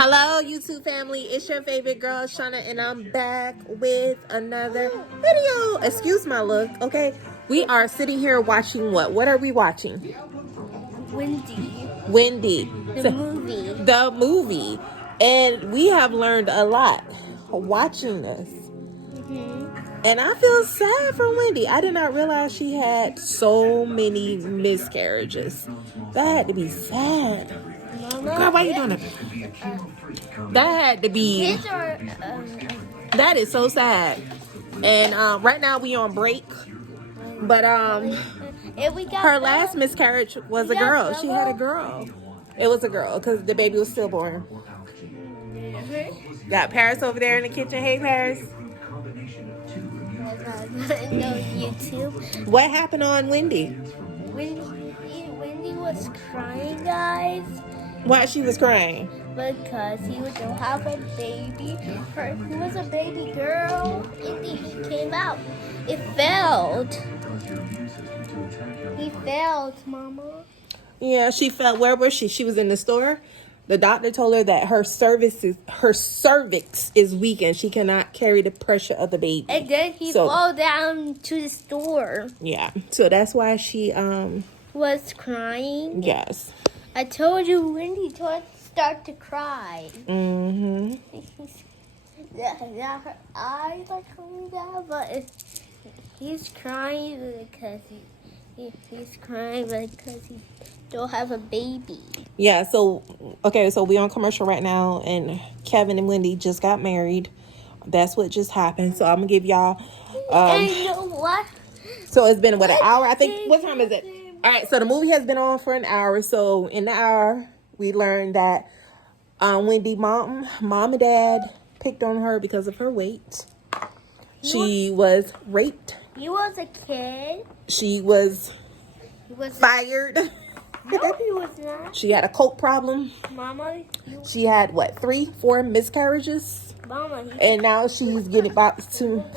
Hello, YouTube family. It's your favorite girl, Shauna, and I'm back with another video. Excuse my look, okay? We are sitting here watching what? What are we watching? Wendy. The movie. The movie. And we have learned a lot watching this. And I feel sad for Wendy. I did not realize she had so many miscarriages. That had to be sad. Girl, why are you doing that? That had to be. That is so sad. And right now we on break. But her last miscarriage was a girl. She had a girl. It was a girl because the baby was stillborn. Got Paris over there in the kitchen. Hey, Paris. No, YouTube. What happened on Wendy? Wendy was crying, guys. Why she was crying? Because he was gonna have a baby. He was a baby girl, and then he came out. It failed. He failed, Mama. Yeah, she fell. Where was she? She was in the store. The doctor told her that her cervix is weak and she cannot carry the pressure of the baby. And then he fell down to the store. Yeah, so that's why she was crying. Yes. I told you, Wendy start to cry. Mm-hmm. Yeah, her eyes are coming down, but he's crying because he's crying because he don't have a baby. Yeah, so okay, so we on commercial right now, and Kevin and Wendy just got married. That's what just happened. So I'm gonna give y'all. And you know what? So it's been an hour. I think. What time is it? All right. So the movie has been on for an hour. So in the hour, we learned that Wendy mom and dad picked on her because of her weight. She was raped. He was a kid. She was fired. No, he was not. She had a coke problem. Mama. She had what, 3-4 miscarriages? Mama. And now she's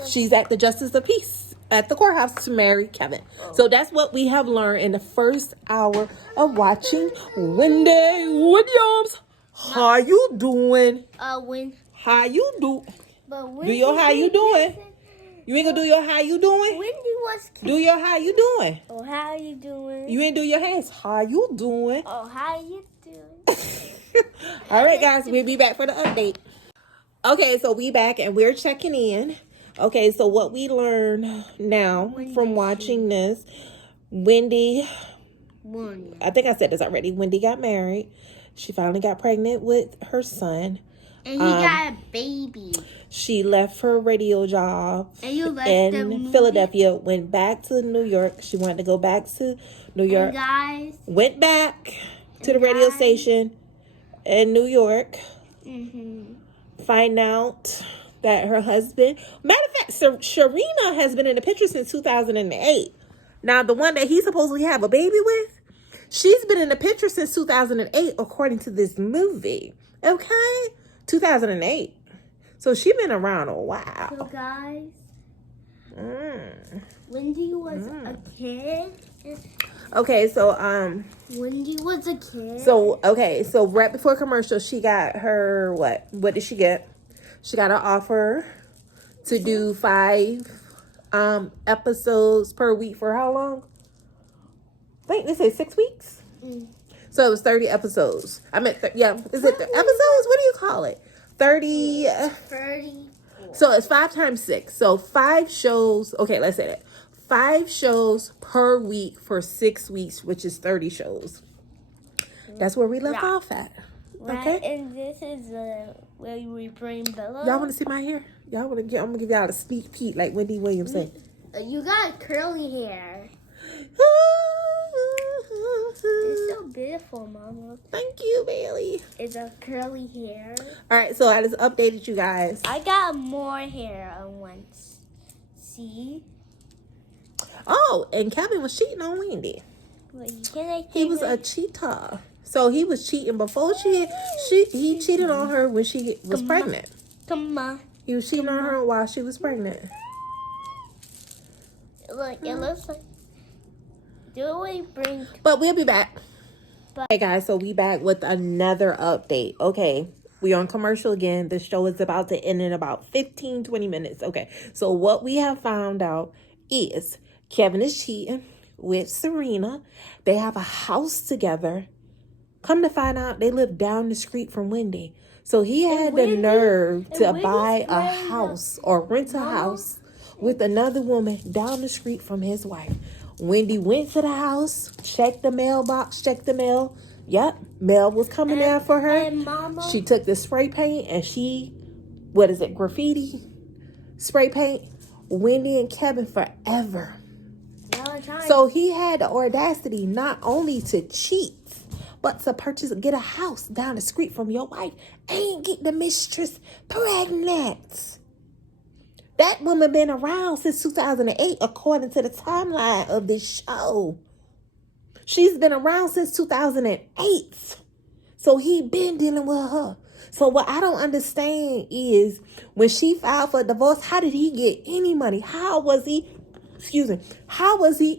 she's at the Justice of Peace at the courthouse to marry Kevin. So that's what we have learned in the first hour of watching Wendy Williams. How you doing? How you do? Do your how you doing? You ain't gonna do your how you doing? Wendy was do your how you doing? Oh, how you doing? You ain't do your hands. How you doing? Oh, how you doing? All right, guys, we'll be back for the update. Okay, so we back and we're checking in. Okay, so what we learned now from watching this, Wendy, I think I said this already. Wendy got married. She finally got pregnant with her son. And he got a baby. She left her radio job in Philadelphia, went back to New York. She wanted to go back to New York. Guys, went back to the radio station in New York. Find out that her husband, matter of fact, Sharina has been in the picture since 2008. Now, the one that he supposedly have a baby with, she's been in the picture since 2008, according to this movie. Okay? 2008. So she been around a while. So guys, Wendy was a kid. Okay, so Wendy was a kid. So okay, so right before commercial, she got her what? What did she get? She got an offer to do 5 episodes per week for how long? I think they said 6 weeks. So it was 30 episodes. I meant, yeah, is it the episodes? What do you call it? 30. 30. So it's 5 times 6. So 5 shows. Okay, let's say that. 5 shows per week for 6 weeks, which is 30 shows. That's where we left off at. Okay. And this is where we bring Bella. Y'all want to see my hair? Y'all want to get? I'm gonna give y'all a sneak peek, like Wendy Williams said. You got curly hair. It's so beautiful, Mama. Thank you, Bailey. It's a curly hair. All right, so I just updated you guys. I got more hair on once. See? Oh, and Kevin was cheating on Wendy. He was a cheater. So he was cheating before he cheated on her when she was pregnant. Come on. He was cheating on her while she was pregnant. Look, it looks like. Do we bring? But we'll be back. Hey guys, so we back with another update. Okay, We on commercial again. The show is about to end in about 15, 20 minutes. Okay, so what we have found out is Kevin is cheating with Serena. They have a house together. Come to find out, they live down the street from Wendy. So he had the nerve to buy a house or rent a house with another woman down the street from his wife. Wendy went to the house, checked the mailbox, checked the mail. Yep, mail was coming there for her. She took the spray paint and graffiti? Spray paint. Wendy and Kevin forever. So he had the audacity not only to cheat, but to get a house down the street from your wife and get the mistress pregnant. That woman been around since 2008, according to the timeline of this show. She's been around since 2008. So he been dealing with her. So what I don't understand is when she filed for divorce, how did he get any money? How was he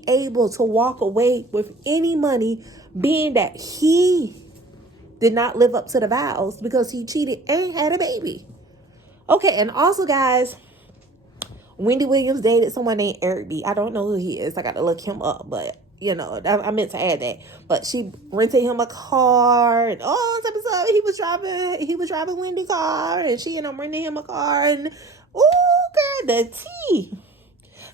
able to walk away with any money, being that he did not live up to the vows because he cheated and had a baby? Okay, and also, guys, Wendy Williams dated someone named Eric B. I don't know who he is. I got to look him up, but I meant to add that. But she rented him a car and all type of stuff. He was driving Wendy's car, and she ended up renting him a car. And girl, the tea.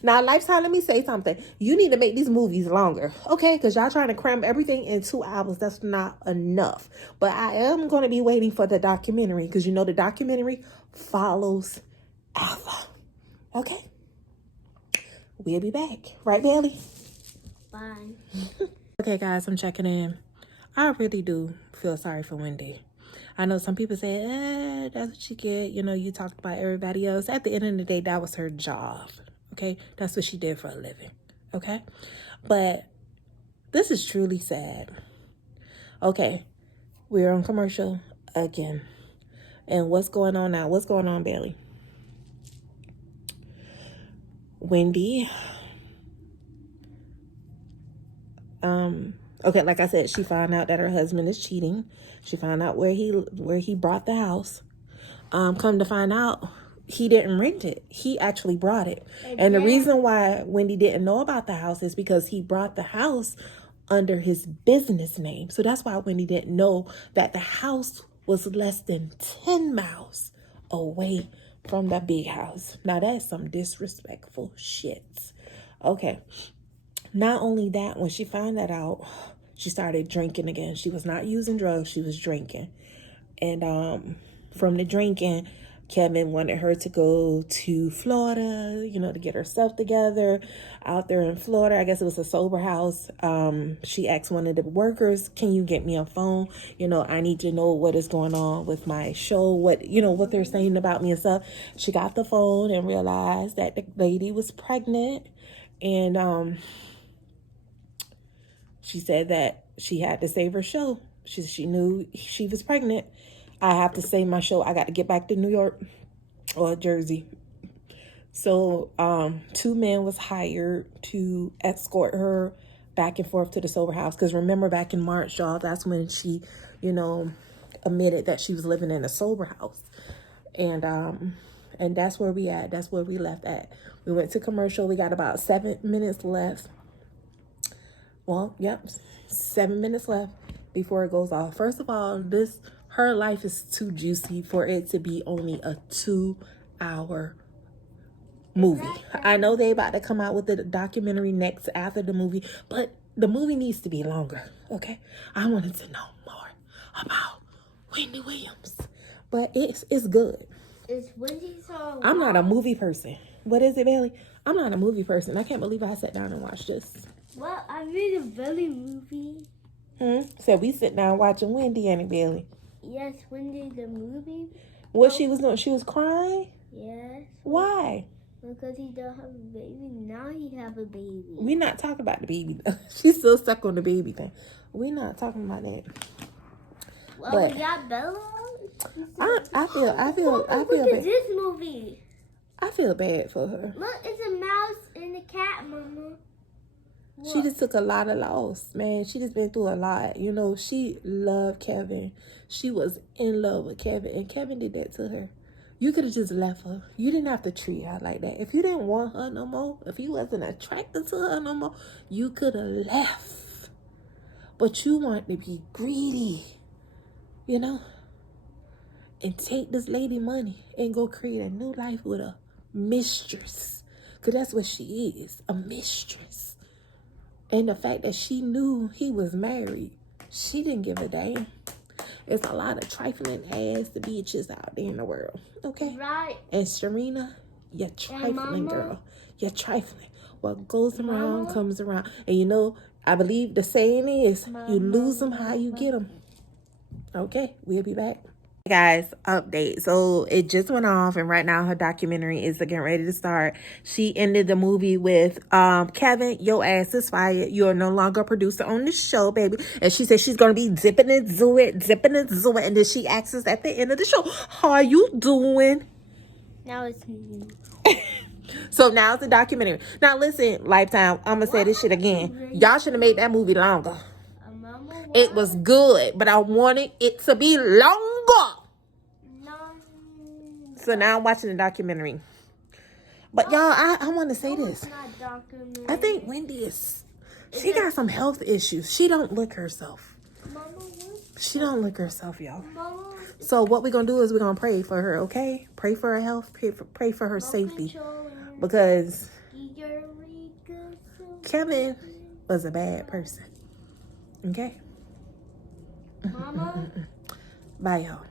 Now, Lifetime, let me say something. You need to make these movies longer, okay? Because y'all trying to cram everything in 2 hours. That's not enough. But I am going to be waiting for the documentary because the documentary follows Alpha. Okay? We'll be back. Right, Bailey? Bye. Okay, guys, I'm checking in. I really do feel sorry for Wendy. I know some people say, that's what you get. You talked about everybody else. At the end of the day, that was her job. Okay, that's what she did for a living. Okay, but this is truly sad. Okay, we're on commercial again. And what's going on now? What's going on, Bailey? Wendy. Okay, like I said, she found out that her husband is cheating. She found out where he brought the house. Come to find out, he didn't rent it. He actually brought it. And the reason why Wendy didn't know about the house is because he brought the house under his business name. So that's why Wendy didn't know that the house was less than 10 miles away from the big house. Now that's some disrespectful shit. Okay. Not only that, when she found that out, she started drinking again. She was not using drugs. She was drinking. And from the drinking, Kevin wanted her to go to Florida, to get herself together out there in Florida. I guess it was a sober house. She asked one of the workers, can you get me a phone? I need to know what is going on with my show, what they're saying about me and stuff. She got the phone and realized that the lady was pregnant. And she said that she had to save her show. She knew she was pregnant. I have to save my show. I got to get back to New York or Jersey. So 2 men was hired to escort her back and forth to the sober house. Because remember back in March, y'all, that's when she, admitted that she was living in a sober house. And that's where we at. That's where we left at. We went to commercial. We got about 7 minutes left. Well, yep, 7 minutes left before it goes off. First of all, her life is too juicy for it to be only a 2-hour movie. I know they about to come out with the documentary next after the movie, but the movie needs to be longer, okay? I wanted to know more about Wendy Williams, but it's good. Is Wendy so? I'm not a movie person. What is it, Bailey? I'm not a movie person. I can't believe I sat down and watched this. Well, I made a Billy movie. So we sit down watching Wendy, ain't it, Bailey? Yes, Wendy the movie. What she was doing? She was crying? Yes. Why? Because he don't have a baby. Now he have a baby. We not talking about the baby. She's still stuck on the baby thing. We not talking about that. Well, but we got Bella. I feel Look at bad. this movie. I feel bad for her. Look, it's a mouse and a cat, Mama. She just took a lot of loss, man. She just been through a lot. You know, she loved Kevin. She was in love with Kevin, and Kevin did that to her. You could have just left her. You didn't have to treat her like that. If you didn't want her no more, if you wasn't attracted to her no more, you could have left. But you want to be greedy, you know, and take this lady money and go create a new life with a mistress. Because that's what she is, a mistress. And the fact that she knew he was married, she didn't give a damn. There's a lot of trifling ass bitches out there in the world, okay? Right. And Sharina, you're trifling, girl. You're trifling. What goes around Mama. comes around. And you know, I believe the saying is, you lose them how you get them. Okay, we'll be back. Guys, update. So it just went off, and right now her documentary is getting ready to start. She ended the movie with Kevin, your ass is fired. You are no longer a producer on the show, baby. And she said she's gonna be zipping and zooing. And then she asks us at the end of the show, how are you doing? Now it's me. So now it's a documentary. Now listen, Lifetime, I'm gonna say this shit again. Y'all should have made that movie longer. It was good, but I wanted it to be longer. So now I'm watching the documentary. But y'all, I want to say this. I think Wendy she got some health issues. She don't look herself. She don't look herself, y'all. So what we're going to do is we're going to pray for her, okay? Pray for her health. Pray for her safety. Because Kevin was a bad person. Okay? Mama. Bye, y'all.